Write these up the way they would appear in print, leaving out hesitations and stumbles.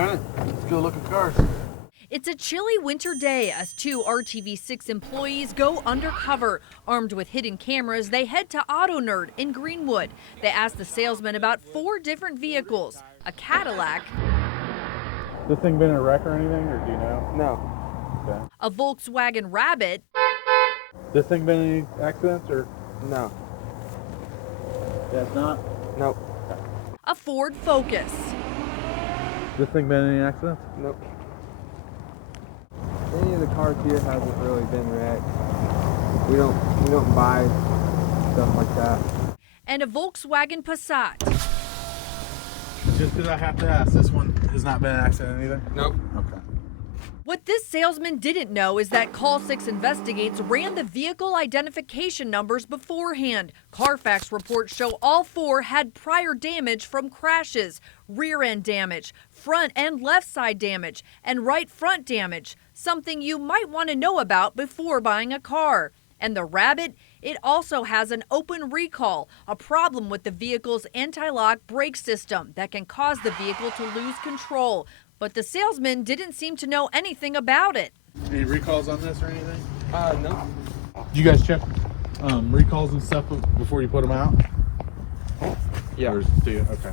right, let's go look at cars. It's a chilly winter day as two RTV6 employees go undercover. Armed with hidden cameras, they head to Auto Nerd in Greenwood. They ask the salesman about 4 different vehicles, a Cadillac, This thing been in a wreck or anything, or do you know? No. Okay. a Volkswagen Rabbit, This thing been in any accidents, or? No. Yeah, it's not. Nope. a Ford Focus. This thing been in any accidents? Nope. Any of the cars here hasn't really been wrecked. We don't buy stuff like that. And a Volkswagen Passat. Just because I have to ask, this one has not been an accident either? Nope. Okay. What this salesman didn't know is that Call 6 Investigates ran the vehicle identification numbers beforehand. Carfax reports show all 4 had prior damage from crashes, rear end damage, front and left side damage, and right front damage, something you might want to know about before buying a car. And the Rabbit, it also has an open recall, a problem with the vehicle's anti-lock brake system that can cause the vehicle to lose control. But the salesman didn't seem to know anything about it. Any recalls on this or anything? No. Did you guys check recalls and stuff before you put them out? Yeah. Or do you? Okay.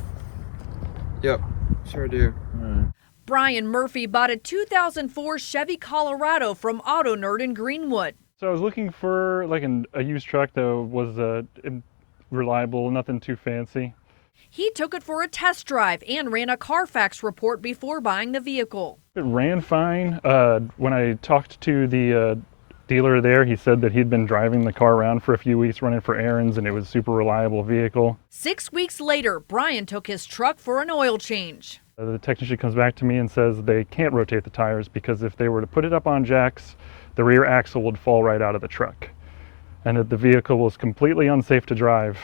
Yep. Sure do. All right. Brian Murphy bought a 2004 Chevy Colorado from Auto Nerd in Greenwood. So I was looking for like a used truck that was reliable, nothing too fancy. He took it for a test drive and ran a Carfax report before buying the vehicle. It ran fine. When I talked to the dealer there, he said that he'd been driving the car around for a few weeks running for errands and it was a super reliable vehicle. 6 weeks later, Brian took his truck for an oil change. The technician comes back to me and says they can't rotate the tires because if they were to put it up on jacks, the rear axle would fall right out of the truck and that the vehicle was completely unsafe to drive.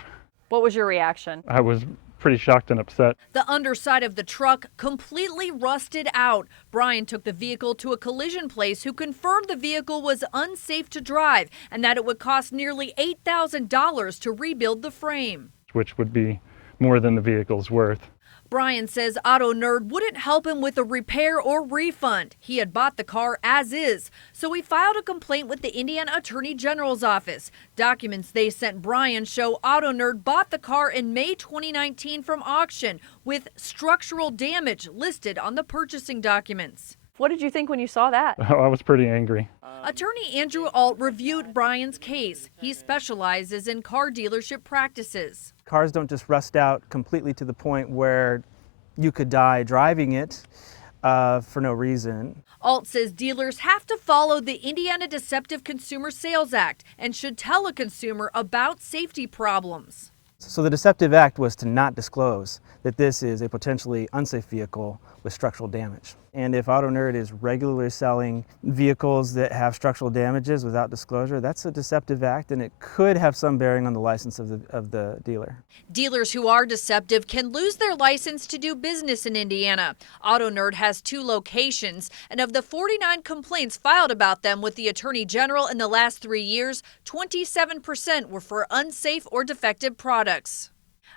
What was your reaction? I was pretty shocked and upset. The underside of the truck completely rusted out. Brian took the vehicle to a collision place who confirmed the vehicle was unsafe to drive and that it would cost nearly $8,000 to rebuild the frame. Which would be more than the vehicle's worth. Brian says Auto Nerd wouldn't help him with a repair or refund. He had bought the car as is, so he filed a complaint with the Indiana Attorney General's office. Documents they sent Brian show Auto Nerd bought the car in May 2019 from auction with structural damage listed on the purchasing documents. What did you think when you saw that? I was pretty angry. Attorney Andrew Alt reviewed Brian's case. He specializes in car dealership practices. Cars don't just rust out completely to the point where you could die driving it for no reason. Alt says dealers have to follow the Indiana Deceptive Consumer Sales Act and should tell a consumer about safety problems. So the Deceptive Act was to not disclose that this is a potentially unsafe vehicle with structural damage. And if Auto Nerd is regularly selling vehicles that have structural damages without disclosure, that's a deceptive act and it could have some bearing on the license of the dealer. Dealers who are deceptive can lose their license to do business in Indiana. Auto Nerd has 2 locations, and of the 49 complaints filed about them with the Attorney General in the last 3 years, 27% were for unsafe or defective products.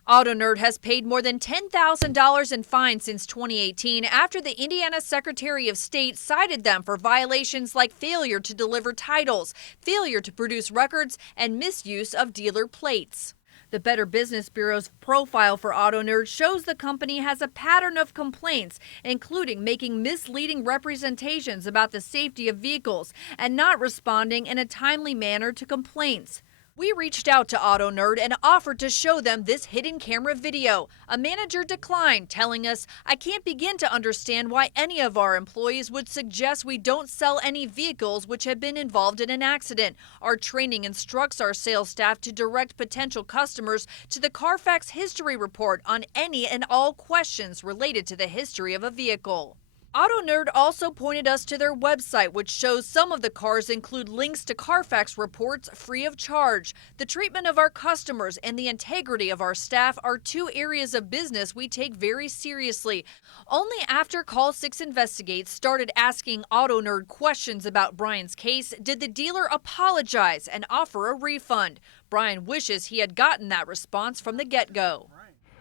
Auto Nerd has paid more than $10,000 in fines since 2018 after the Indiana Secretary of State cited them for violations like failure to deliver titles, failure to produce records, and misuse of dealer plates. The Better Business Bureau's profile for Auto Nerd shows the company has a pattern of complaints, including making misleading representations about the safety of vehicles and not responding in a timely manner to complaints. We reached out to Auto Nerd and offered to show them this hidden camera video. A manager declined, telling us, "I can't begin to understand why any of our employees would suggest we don't sell any vehicles which have been involved in an accident. Our training instructs our sales staff to direct potential customers to the Carfax history report on any and all questions related to the history of a vehicle." Auto Nerd also pointed us to their website, which shows some of the cars include links to Carfax reports free of charge. The treatment of our customers and the integrity of our staff are 2 areas of business we take very seriously. Only after Call 6 Investigates started asking Auto Nerd questions about Brian's case did the dealer apologize and offer a refund. Brian wishes he had gotten that response from the get-go.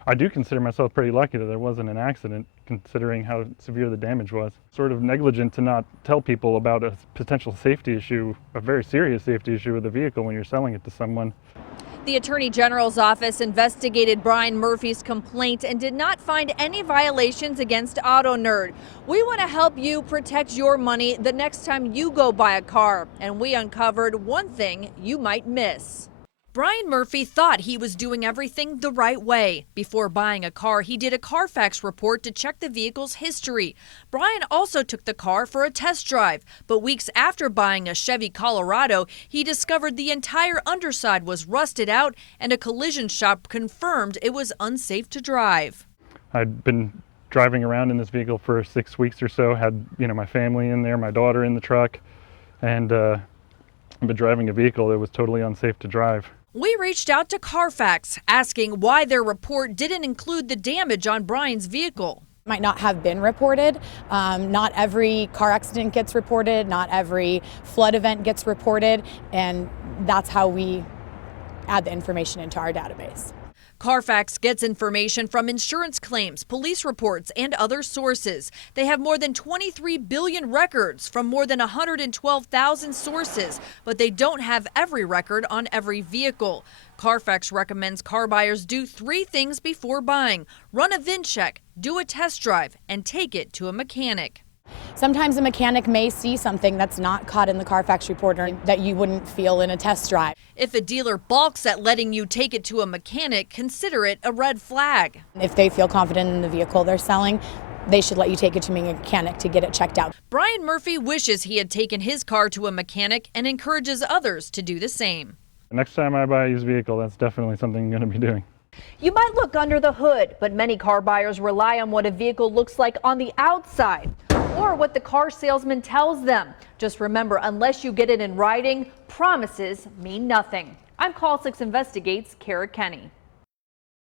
I do consider myself pretty lucky that there wasn't an accident. considering how severe the damage was. Sort of negligent to not tell people about a potential safety issue, a very serious safety issue with the vehicle when you're selling it to someone. The Attorney General's office investigated Brian Murphy's complaint and did not find any violations against AutoNerd. We want to help you protect your money the next time you go buy a car, and we uncovered one thing you might miss. Brian Murphy thought he was doing everything the right way. Before buying a car, he did a Carfax report to check the vehicle's history. Brian also took the car for a test drive, but weeks after buying a Chevy Colorado, he discovered the entire underside was rusted out and a collision shop confirmed it was unsafe to drive. I'd been driving around in this vehicle for 6 weeks or so, had my family in there, my daughter in the truck, and I've been driving a vehicle that was totally unsafe to drive. We reached out to Carfax, asking why their report didn't include the damage on Brian's vehicle. Might not have been reported. Not every car accident gets reported, not every flood event gets reported, and that's how we add the information into our database. Carfax gets information from insurance claims, police reports, and other sources. They have more than 23 billion records from more than 112,000 sources, but they don't have every record on every vehicle. Carfax recommends car buyers do 3 things before buying: run a VIN check, do a test drive, and take it to a mechanic. Sometimes a mechanic may see something that's not caught in the Carfax report or that you wouldn't feel in a test drive. If a dealer balks at letting you take it to a mechanic, consider it a red flag. If they feel confident in the vehicle they're selling, they should let you take it to a mechanic to get it checked out. Brian Murphy wishes he had taken his car to a mechanic and encourages others to do the same. Next time I buy a used vehicle, that's definitely something I'm going to be doing. You might look under the hood, but many car buyers rely on what a vehicle looks like on the outside or what the car salesman tells them. Just remember, unless you get it in writing, promises mean nothing. I'm Call 6 Investigates' Kara Kenny.